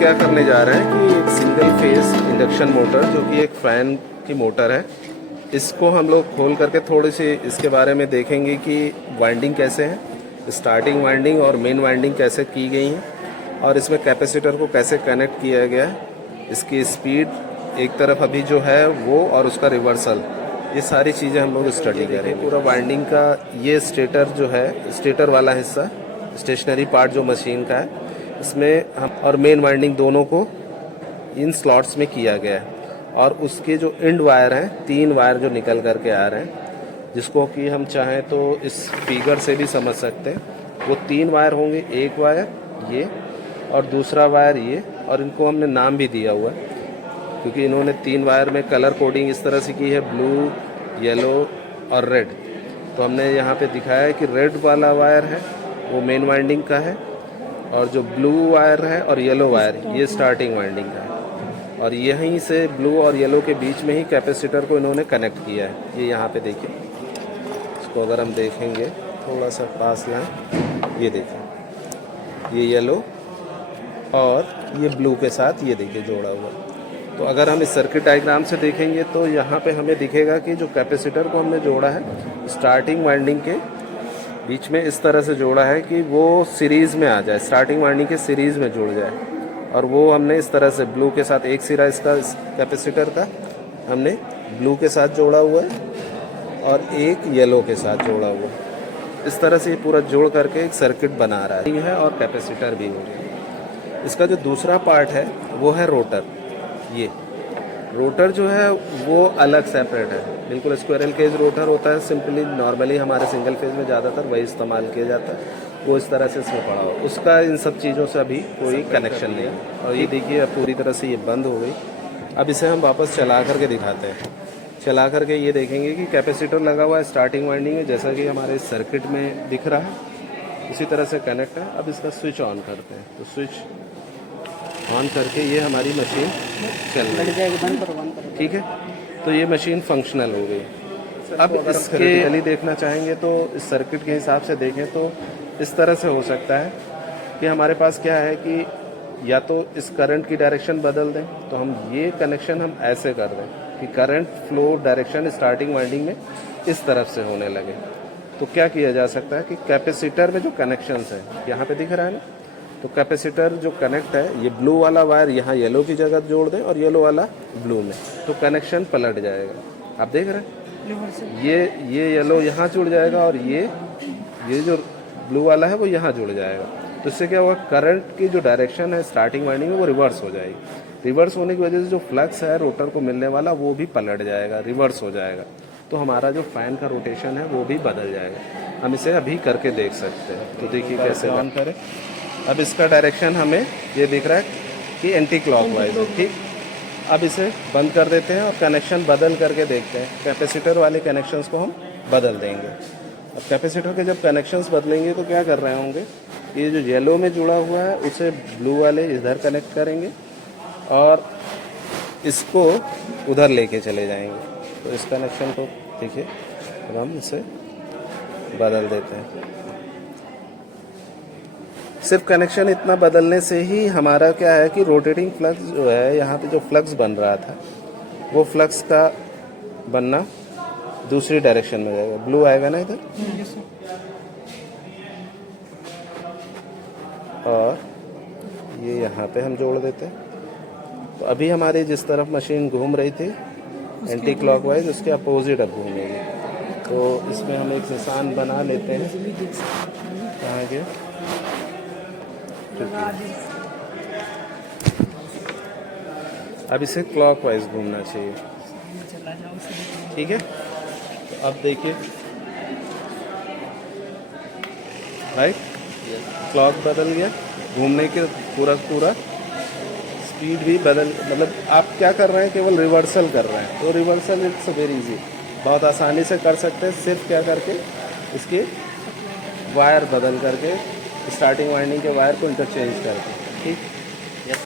क्या करने जा रहे हैं कि एक सिंगल फेस इंडक्शन मोटर जो कि एक फ़ैन की मोटर है, इसको हम लोग खोल करके थोड़ी सी इसके बारे में देखेंगे कि वाइंडिंग कैसे है, स्टार्टिंग वाइंडिंग और मेन वाइंडिंग कैसे की गई है और इसमें कैपेसिटर को कैसे कनेक्ट किया गया है, इसकी स्पीड एक तरफ अभी जो है वो और उसका रिवर्सल, ये सारी चीज़ें हम लोग स्टडी करेंगे। पूरा वाइंडिंग का ये स्टेटर जो है, स्टेटर वाला हिस्सा स्टेशनरी पार्ट जो मशीन का है, इसमें हम और मेन वाइंडिंग दोनों को इन स्लॉट्स में किया गया है। और उसके जो एंड वायर हैं, 3 वायर जो निकल करके आ रहे हैं, जिसको कि हम चाहें तो इस फिगर से भी समझ सकते हैं। वो 3 वायर होंगे, एक वायर ये और दूसरा वायर ये, और इनको हमने नाम भी दिया हुआ है क्योंकि इन्होंने 3 वायर में कलर कोडिंग इस तरह से की है, ब्लू, येलो और रेड। तो हमने यहाँ पे दिखाया है कि रेड वाला वायर है वो मेन वाइंडिंग का है, और जो ब्लू वायर है और येलो वायर ये स्टार्टिंग वाइंडिंग का है। और यहीं से ब्लू और येलो के बीच में ही कैपेसिटर को इन्होंने कनेक्ट किया है। ये यहाँ पे देखिए, इसको अगर हम देखेंगे थोड़ा सा पास लाएं, ये देखिए, ये येलो और ये ब्लू के साथ ये देखिए जोड़ा हुआ। तो अगर हम इस सर्किट डायग्राम से देखेंगे तो यहाँ पे हमें दिखेगा कि जो कैपेसिटर को हमने जोड़ा है स्टार्टिंग वाइंडिंग के बीच में इस तरह से जोड़ा है कि वो सीरीज़ में आ जाए, स्टार्टिंग वाइंडिंग के सीरीज़ में जुड़ जाए। और वो हमने इस तरह से ब्लू के साथ एक सिरा इसका कैपेसिटर का हमने ब्लू के साथ जोड़ा हुआ है और एक येलो के साथ जोड़ा हुआ है। इस तरह से ये पूरा जोड़ करके एक सर्किट बना रहा है और कैपेसिटर भी हो रही है। इसका जो दूसरा पार्ट है वो है रोटर। ये रोटर जो है वो अलग सेपरेट है, बिल्कुल स्क्वायरल केज रोटर होता है। सिंपली नॉर्मली हमारे सिंगल फेज में ज़्यादातर वही इस्तेमाल किया जाता है, वो इस तरह से इसमें पड़ा हो, उसका इन सब चीज़ों से अभी कोई कनेक्शन नहीं है। और ये देखिए अब पूरी तरह से ये बंद हो गई। अब इसे हम वापस चला करके दिखाते हैं। चला करके ये देखेंगे कि कैपेसिटर लगा हुआ है स्टार्टिंग वाइंडिंग में, जैसा कि हमारे सर्किट में दिख रहा है, उसी तरह से कनेक्ट है। अब इसका स्विच ऑन करते हैं, तो स्विच ऑन करके ये हमारी मशीन चल रही है, ठीक है। तो ये मशीन फंक्शनल हो गई। अब इसके पहले देखना चाहेंगे तो इस सर्किट के हिसाब से देखें तो इस तरह से हो सकता है कि हमारे पास क्या है कि या तो इस करंट की डायरेक्शन बदल दें, तो हम ये कनेक्शन हम ऐसे कर दें कि current flow direction starting winding में इस तरफ से होने लगे। तो क्या किया जा सकता है कि कैपेसिटर में जो कनेक्शंस है यहाँ पे दिख रहा है ना, तो कैपेसिटर जो कनेक्ट है, ये ब्लू वाला वायर यहाँ येलो की जगह जोड़ दें और येलो वाला ब्लू में, तो कनेक्शन पलट जाएगा। आप देख रहे हैं ये येलो यहाँ जुड़ जाएगा और ये जो ब्लू वाला है वो यहाँ जुड़ जाएगा। तो इससे क्या होगा, करंट की जो डायरेक्शन है स्टार्टिंग वाइंडिंग में वो रिवर्स हो जाएगी। रिवर्स होने की वजह से जो फ्लक्स है रोटर को मिलने वाला वो भी पलट जाएगा, रिवर्स हो जाएगा। तो हमारा जो फैन का रोटेशन है वो भी बदल जाएगा। हम इसे अभी करके देख सकते हैं। तो देखिए कैसे ऑन करें। अब इसका डायरेक्शन हमें ये दिख रहा है कि एंटी क्लॉकवाइज है, ठीक। अब इसे बंद कर देते हैं और कनेक्शन बदल करके देखते हैं। कैपेसिटर वाले कनेक्शंस को हम बदल देंगे। अब कैपेसिटर के जब कनेक्शंस बदलेंगे तो क्या कर रहे होंगे, ये जो येलो में जुड़ा हुआ है उसे ब्लू वाले इधर कनेक्ट करेंगे और इसको उधर लेके चले जाएंगे। तो इस कनेक्शन को देखिए, अब हम इसे बदल देते हैं। सिर्फ कनेक्शन इतना बदलने से ही हमारा क्या है कि रोटेटिंग फ्लक्स जो है, यहाँ पे जो फ्लक्स बन रहा था वो फ्लक्स का बनना दूसरी डायरेक्शन में जाएगा। ब्लू आएगा ना इधर, और ये यहाँ पे हम जोड़ देते हैं। तो अभी हमारी जिस तरफ मशीन घूम रही थी एंटी क्लॉकवाइज, उसके अपोजिट अब घूमेगी। तो इसमें हम एक निशान बना लेते हैं, कहाँ गया, अब इसे क्लॉकवाइज घूमना चाहिए, ठीक है। तो अब देखिए राइट, क्लॉक बदल गया, घूमने के पूरा स्पीड भी बदल, मतलब आप क्या कर रहे हैं, केवल रिवर्सल कर रहे हैं। तो रिवर्सल इट्स वेरी इजी, बहुत आसानी से कर सकते हैं। सिर्फ क्या करके इसके वायर बदल करके, स्टार्टिंग वाइंडिंग के वायर को इंटरचेंज करके, ठीक।